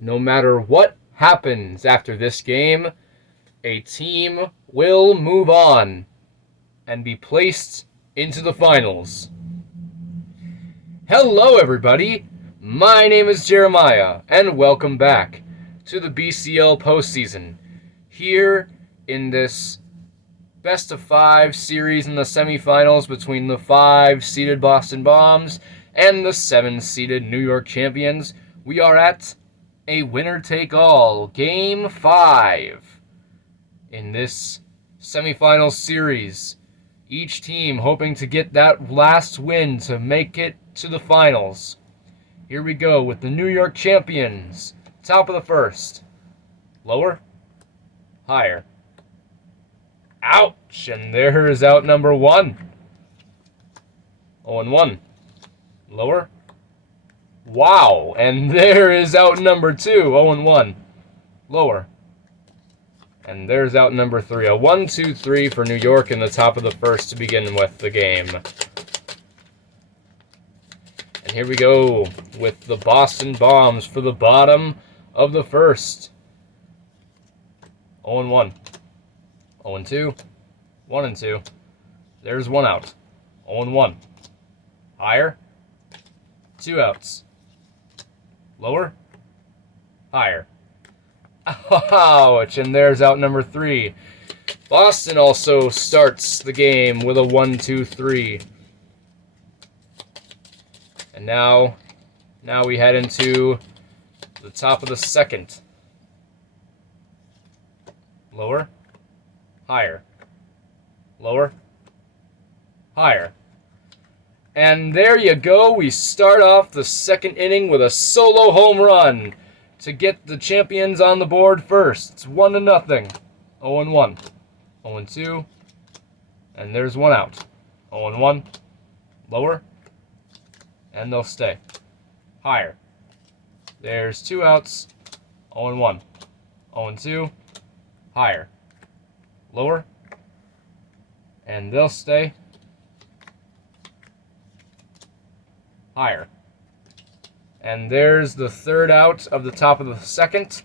No matter what happens after this game, a team will move on and be placed into the finals. Hello, everybody. My name is Jeremiah, and welcome back to the BCL postseason here in this best of 5 series in the semifinals between the 5-seeded Boston Bombs and the 7-seeded New York Champions. We are at a winner-take-all, Game 5 in this semifinal series. Each team hoping to get that last win to make it to the finals. Here we go with the New York Champions. Top of the first. Lower. Higher. Ouch! And there is out number 1. 0-1. Lower. Wow! And there is out number 2. 0-1. Lower. And there's out number 3. A 1-2-3 for New York in the top of the first to begin with the game. And here we go with the Boston Bombs for the bottom of the first. 0-1. 0-2. 1-2. There's 1 out. 0-1. Higher. 2 outs. Lower. Higher. Ouch, and there's out number 3. Boston also starts the game with a 1-2-3. And now we head into the top of the second. Lower. Higher. Lower. Higher. And there you go. We start off the second inning with a solo home run to get the champions on the board first. It's 1-0. 0-1. 0-2. And there's 1 out. 0-1. Lower. And they'll stay. Higher. There's 2 outs. 0-1. 0-2. Higher. Lower. And they'll stay. Higher. And there's the 3rd out of the top of the second.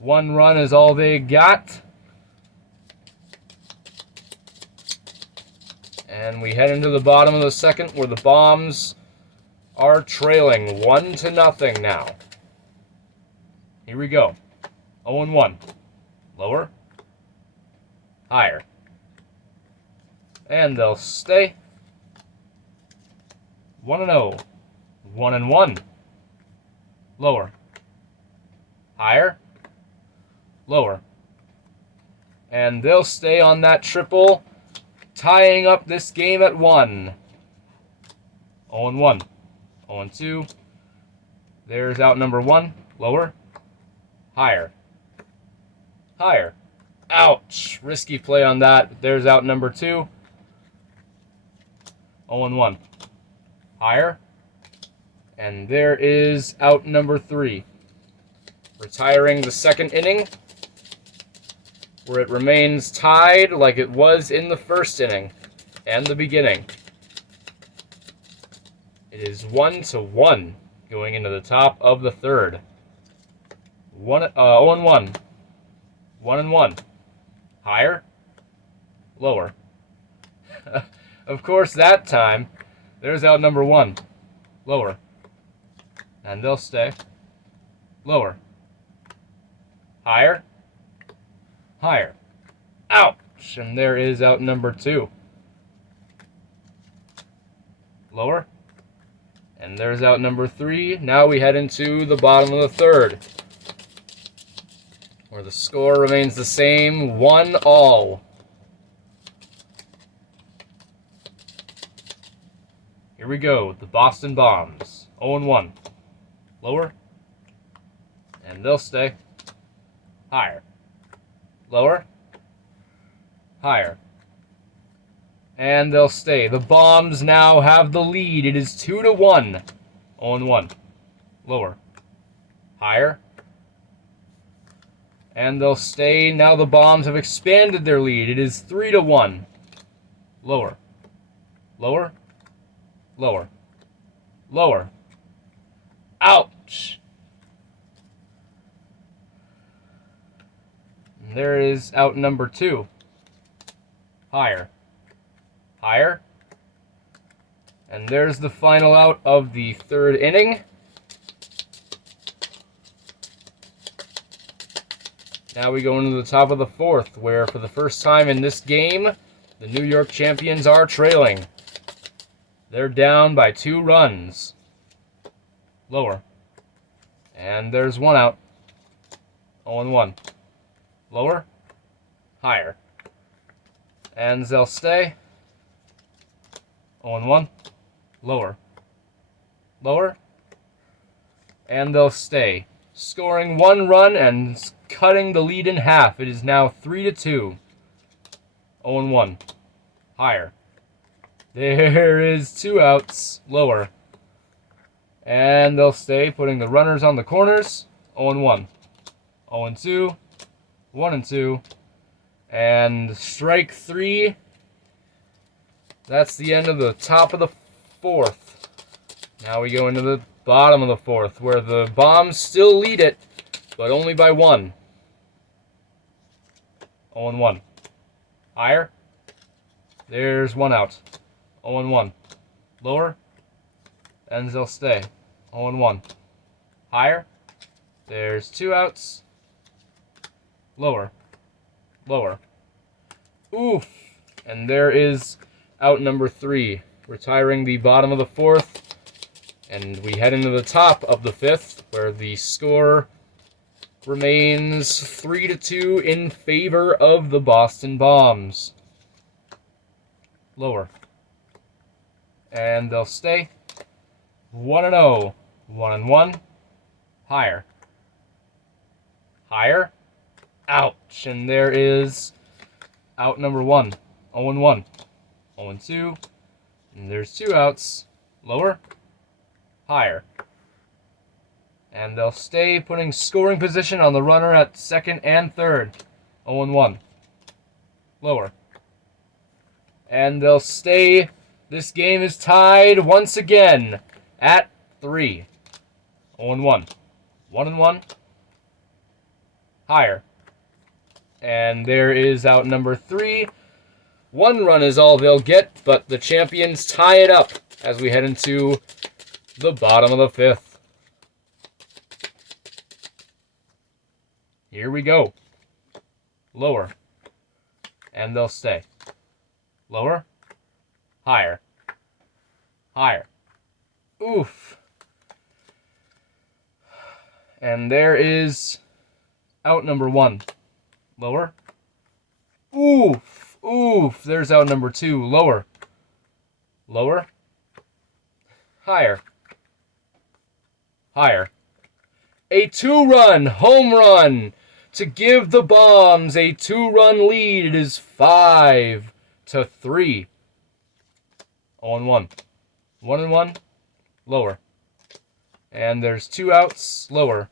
1 run is all they got. And we head into the bottom of the second where the Bombs are trailing 1-0 now. Here we go. 0-1. Lower. Higher. And they'll stay. 1-0. 1-1. Lower. Higher. Lower. And they'll stay on that triple, tying up this game at 1. 0-1. 0-2. There's out number 1. Lower. Higher. Higher. Ouch. Risky play on that. There's out number 2. 0-1. Higher. And there is out number 3. Retiring the second inning, where it remains tied like it was in the first inning and the beginning. It is 1-1 going into the top of the third. 0-1. 1-1. Higher. Lower. Of course, that time, there's out number 1. Lower. And they'll stay. Lower. Higher. Higher. Ouch! And there is out number 2. Lower. And there's out number 3. Now we head into the bottom of the third, where the score remains the same, 1-all. Here we go, the Boston Bombs. 0-1. Lower. And they'll stay. Higher. Lower. Higher. And they'll stay. The Bombs now have the lead. It is 2-1. 0-1. Lower. Higher. And they'll stay. Now the Bombs have expanded their lead. It is 3-1. Lower. Lower. Lower. Lower. Ouch. And there is out number 2. Higher. Higher. And there's the final out of the 3rd inning. Now we go into the top of the 4th, where for the first time in this game, the New York champions are trailing. They're down by 2 runs. Lower. And there's 1 out. 0-1. Lower. Higher. And they'll stay. 0-1. Lower. Lower. And they'll stay. Scoring 1 run and cutting the lead in half. It is now 3-2. 0-1. Higher. There is 2 outs. Lower. And they'll stay, putting the runners on the corners. 0-1. 0-2. 1-2. And strike 3. That's the end of the top of the 4th. Now we go into the bottom of the 4th, where the Bombs still lead it, but only by 1. 0-1. Higher. There's 1 out. 0-1. Lower. And they'll stay. 0-1. Higher. There's 2 outs. Lower. Lower. Oof. And there is out number 3, retiring the bottom of the 4th. And we head into the top of the 5th, where the score remains 3-2 in favor of the Boston Bombs. Lower. And they'll stay. 1-0. 1-1. Higher. Higher. Ouch. And there is out number 1. 0-1. 0-2. And there's 2 outs. Lower. Higher. And they'll stay, putting scoring position on the runner at 2nd and 3rd. 0-1. Lower. And they'll stay. This game is tied once again at 3. 0-1. 1-1. Higher. And there is out number 3. 1 run is all they'll get, but the champions tie it up as we head into the bottom of the 5th. Here we go. Lower. And they'll stay. Lower. Higher. Higher. Oof. And there is out number 1. Lower. Oof. Oof. There's out number 2. Lower. Lower. Higher. Higher. A 2-run home run to give the Bombs a 2-run lead. It is 5-3. 0-1. 1-1. Lower. And there's 2 outs. Lower.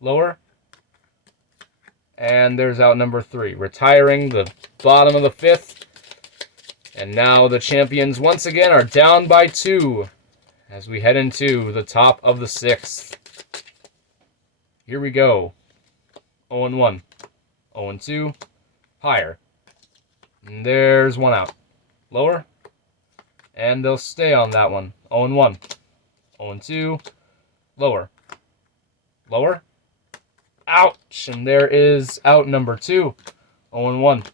Lower. And there's out number 3, retiring the bottom of the 5th. And now the champions once again are down by 2 as we head into the top of the 6th. Here we go. 0-1. 0-2. Higher. And there's 1 out. Lower. And they'll stay on that one. 0-1. 0-2. Lower. Lower. Ouch! And there is out number 2. 0-1.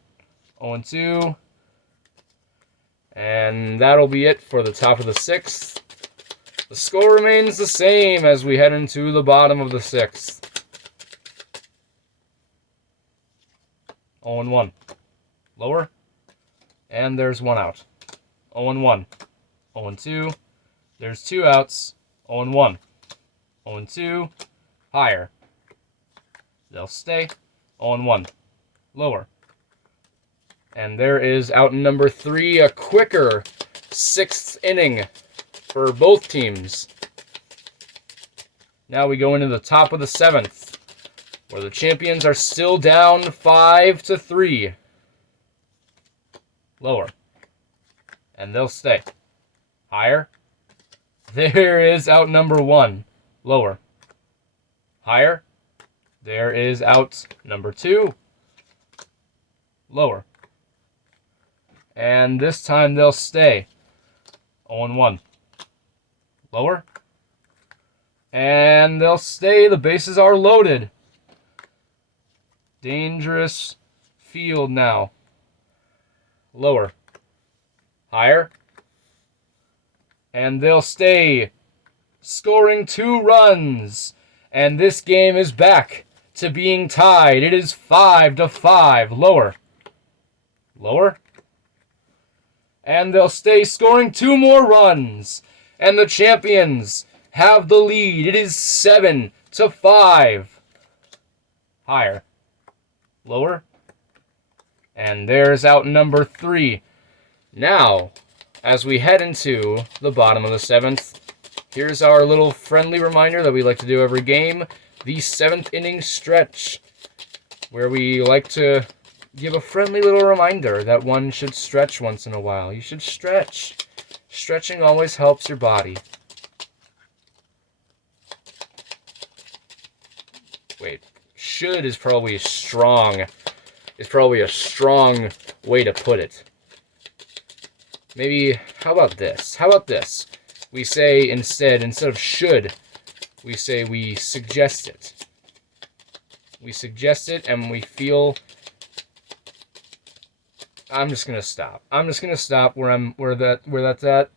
0-2. And that'll be it for the top of the 6th. The score remains the same as we head into the bottom of the 6th. 0-1. Lower. And there's 1 out. 0-1. 0-2. There's 2 outs. 0-1. 0-2. Higher. They'll stay. 0-1. Lower. And there is out number 3, a quicker 6th inning for both teams. Now we go into the top of the 7th, where the champions are still down 5-3. Lower. And they'll stay. Higher. There is out number 1. Lower. Higher. There is out number 2. Lower. And this time they'll stay. 0-1. Lower. And they'll stay. The bases are loaded. Dangerous field now. Lower. Higher. And they'll stay. Scoring 2 runs. And this game is back to being tied. It is 5-5. Lower. Lower. And they'll stay, scoring 2 more runs. And the champions have the lead. It is 7-5. Higher. Lower. And there's out number 3. Now, as we head into the bottom of the 7th, here's our little friendly reminder that we like to do every game. The 7th inning stretch, where we like to give a friendly little reminder that one should stretch once in a while. You should stretch. Stretching always helps your body. Wait, should is probably a strong way to put it. Maybe, how about this? We say instead of should, we say we suggest it. We suggest it and we feel... I'm just gonna stop where that's at.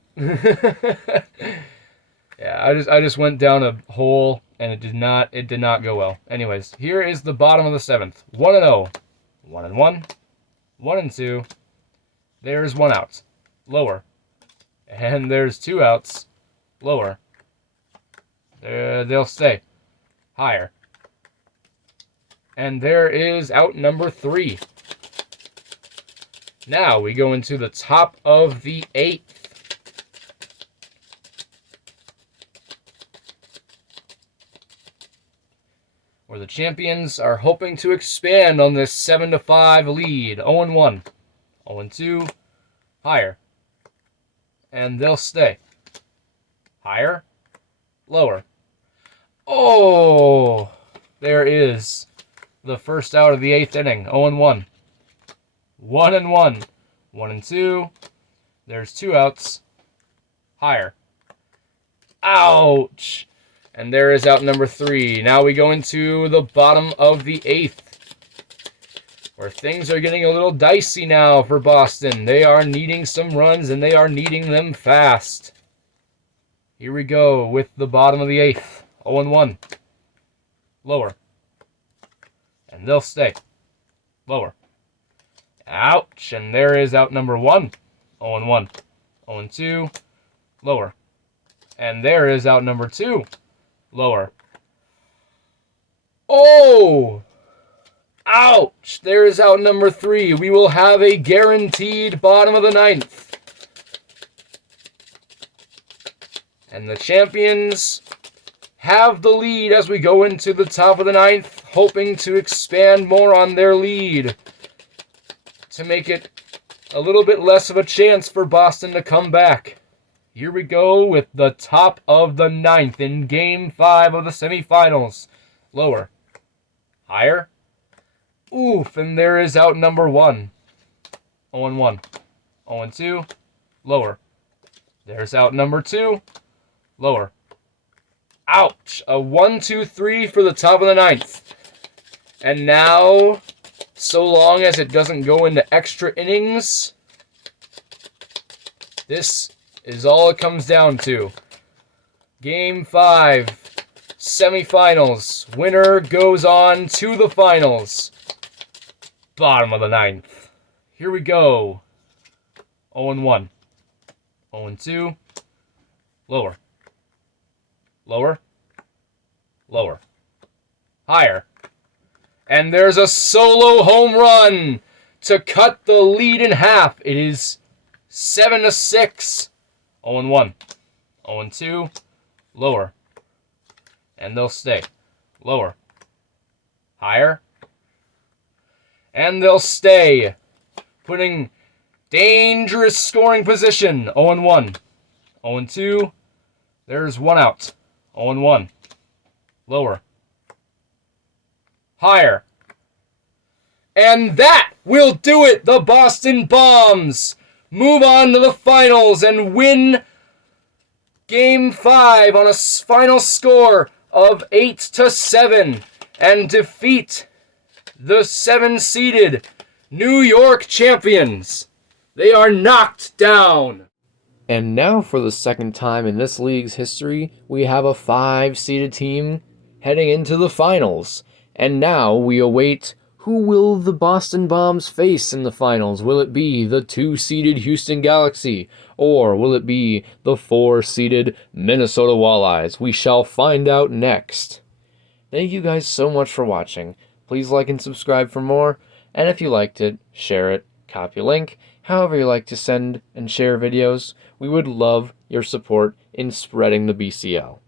Yeah, I just went down a hole and it did not go well. Anyways, here is the bottom of the 7th. 1-0. 1-1. 1-2. There's 1 out. Lower. And there's 2 outs. Lower. They'll stay. Higher. And there is out number 3. Now we go into the top of the 8th. Where the champions are hoping to expand on this 7-5 lead. 0-1. 0-2. Higher. And they'll stay. Higher. Lower. Oh! There is the first out of the 8th inning. 0-1. 1-1. 1-2. There's 2 outs. Higher. Ouch! And there is out number 3. Now we go into the bottom of the 8th, where things are getting a little dicey now for Boston. They are needing some runs, and they are needing them fast. Here we go with the bottom of the 8th. 0-1. Lower. And they'll stay. Lower. Ouch. And there is out number 1. 0-1. 0-2. Lower. And there is out number 2. Lower. Oh! Ouch! There is out number 3. We will have a guaranteed bottom of the 9th. And the champions have the lead as we go into the top of the 9th, hoping to expand more on their lead to make it a little bit less of a chance for Boston to come back. Here we go with the top of the 9th in Game 5 of the semifinals. Lower. Higher. Oof, and there is out number 1. 0-1. 0-2. Lower. There's out number 2. Lower. Ouch! A 1-2-3 for the top of the 9th. And now, so long as it doesn't go into extra innings, this is all it comes down to. Game 5, semifinals. Winner goes on to the finals. Bottom of the 9th. Here we go. 0-1. 0-2. Lower. Lower. Lower. Higher. And there's a solo home run to cut the lead in half. It is 7-6. 0-1. 0-2. Lower. And they'll stay. Lower. Higher. And they'll stay. Putting dangerous scoring position. 0-1. 0-2. There's 1 out. 0-1. Lower. Higher. And that will do it. The Boston Bombs move on to the finals and win Game 5 on a final score of 8-7 and defeat the 7-seeded New York champions. They are knocked down. And now for the second time in this league's history, we have a 5-seeded team heading into the finals. And now we await who will the Boston Bombs face in the finals. Will it be the 2-seeded Houston Galaxy, or will it be the 4-seeded Minnesota Walleyes? We shall find out next. Thank you guys so much for watching. Please like and subscribe for more, and if you liked it, share it, copy a link, however you like to send and share videos. We would love your support in spreading the BCL.